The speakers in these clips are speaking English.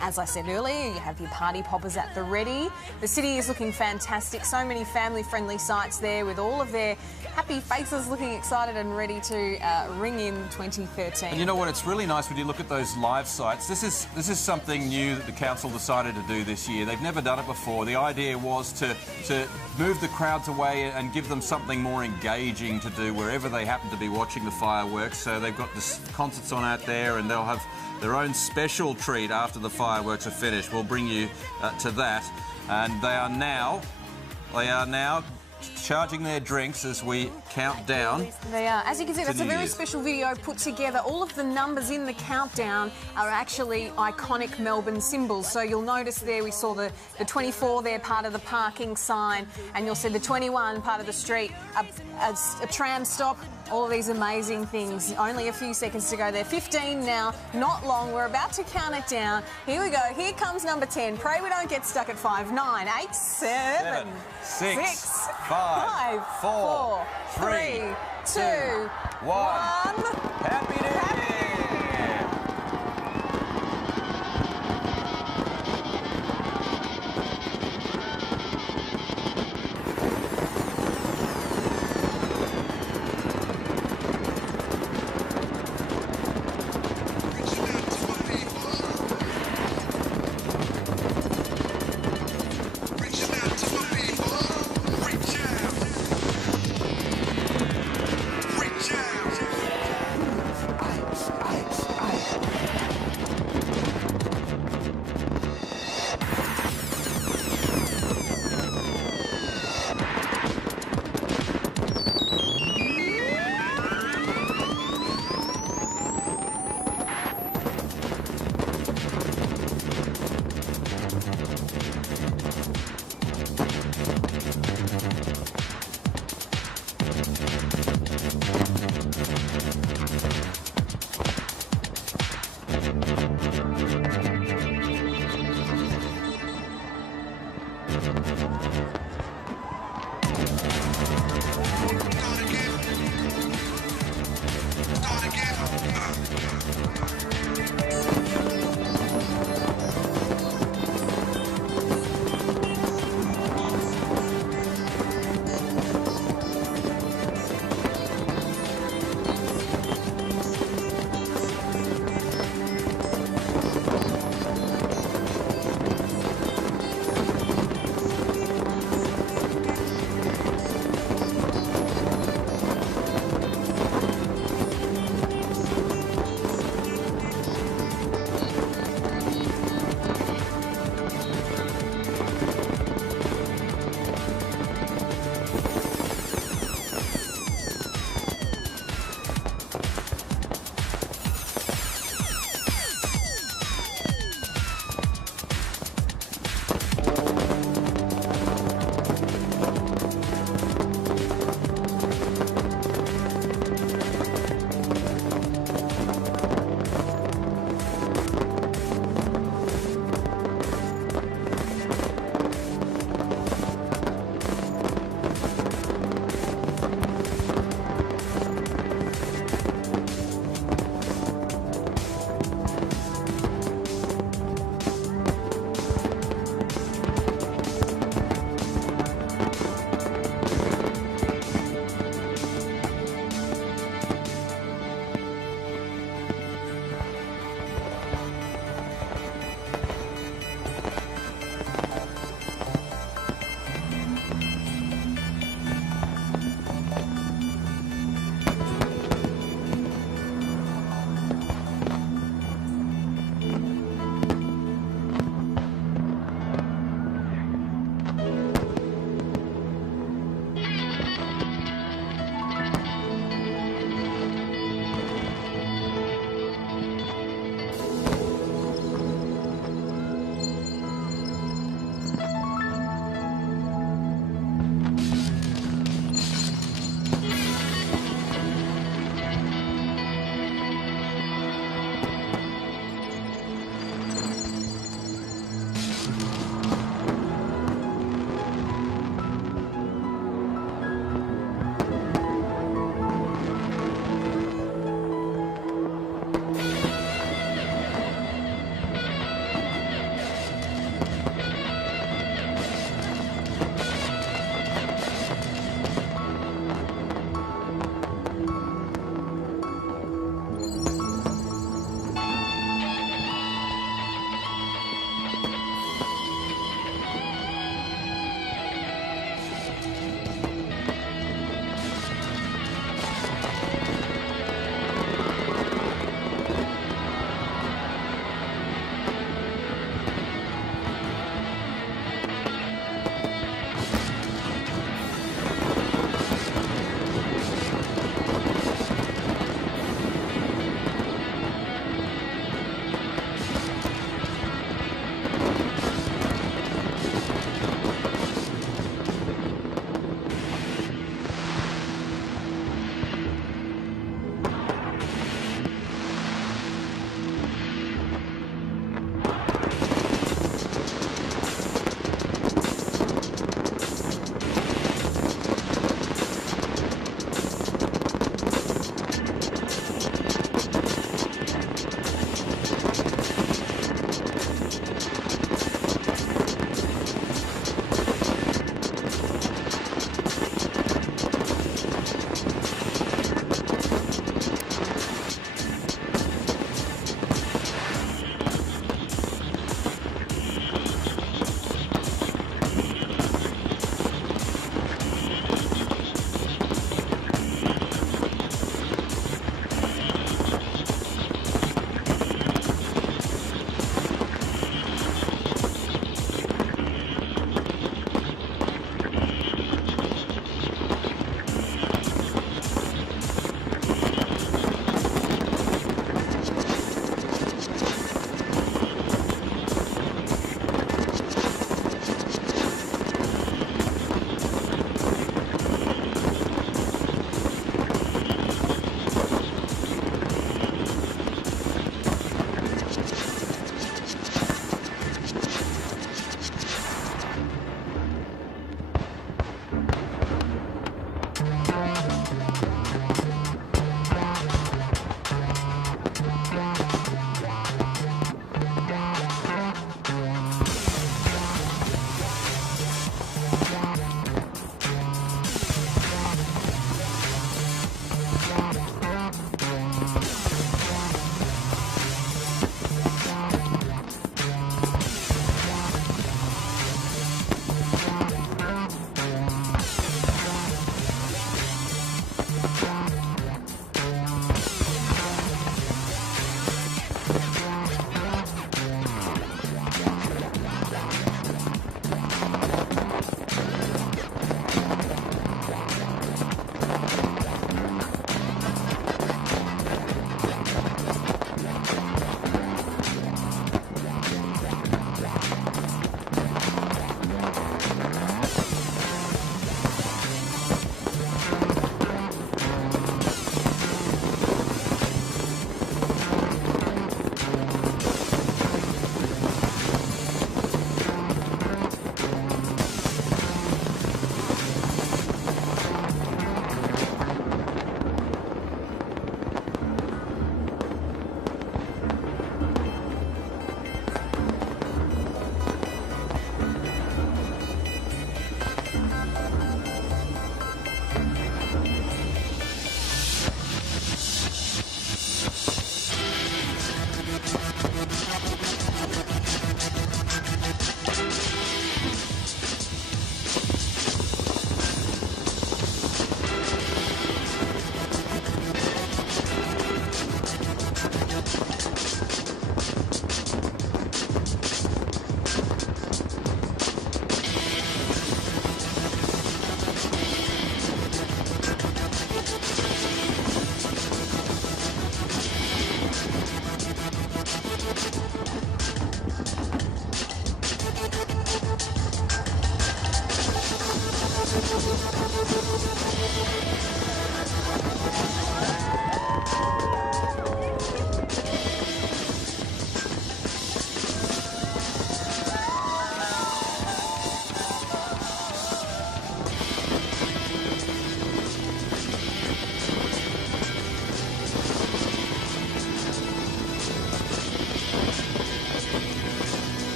As I said earlier, you have your party poppers at the ready. The city is looking fantastic. So many family-friendly sites there with all of their happy faces looking excited and ready to ring in 2013. And you know what? It's really nice when you look at those live sites. This is something new that the council decided to do this year. They've never done it before. The idea was to move the crowds away and give them something more engaging to do wherever they happen to be watching the fireworks. So they've got the concerts on out there, and they'll have their own special treat after the fireworks are finished. We'll bring you to that. And they are now charging their drinks as we count down. They are. As you can see, that's a very special video put together. All of the numbers in the countdown are actually iconic Melbourne symbols. So you'll notice there we saw the 24 there, part of the parking sign, and you'll see the 21 part of the street, a tram stop. All of these amazing things. Only a few seconds to go there. 15 now, not long. We're about to count it down. Here we go. Here comes number 10. Pray we don't get stuck at 5, 9, 8, 7, 6, 5, 4, 3, 2, 1. Happy New Year!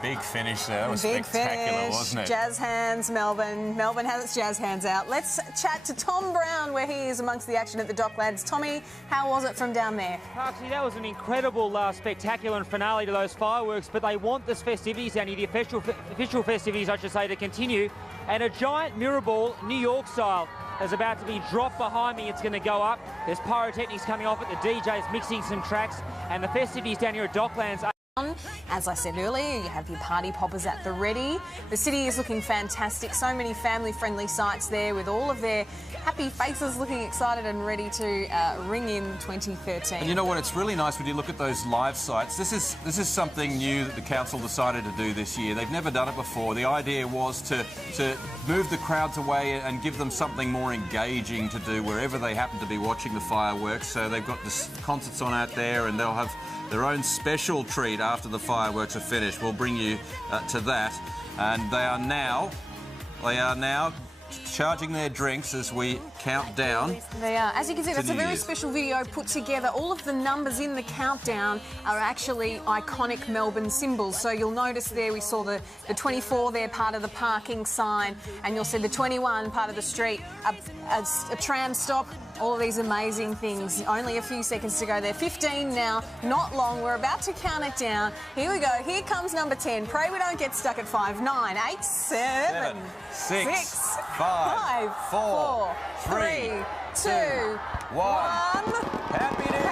Big finish there. That was Big spectacular, finish. wasn't it? Jazz hands, Melbourne. Melbourne has its jazz hands out. Let's chat to Tom Brown, where he is amongst the action at the Docklands. Tommy, how was it from down there? Actually, that was an incredible, spectacular finale to those fireworks, but they want this festivities down here, the official festivities, I should say, to continue. And a giant mirror ball, New York style, is about to be dropped behind me. It's going to go up. There's pyrotechnics coming off at the DJs, mixing some tracks, and the festivities down here at Docklands. As I said earlier, you have your party poppers at the ready. The city is looking fantastic. So many family-friendly sites there with all of their happy faces looking excited and ready to ring in 2013. And you know what? It's really nice when you look at those live sites. This is something new that the council decided to do this year. They've never done it before. The idea was to move the crowds away and give them something more engaging to do wherever they happen to be watching the fireworks. So they've got the concerts on out there, and they'll have their own special treat after the fireworks are finished. We'll bring you to that. And they are now charging their drinks as we count down. They are. As you can see, that's a very special video put together. All of the numbers in the countdown are actually iconic Melbourne symbols. So you'll notice there we saw the 24 there, part of the parking sign, and you'll see the 21 part of the street, a tram stop. All of these amazing things. Only a few seconds to go there. 15 now, not long. We're about to count it down. Here we go. Here comes number 10. Pray we don't get stuck at 5, 9, 8, 7, 6, 5, 4, 3, 2, 1. Happy New Year!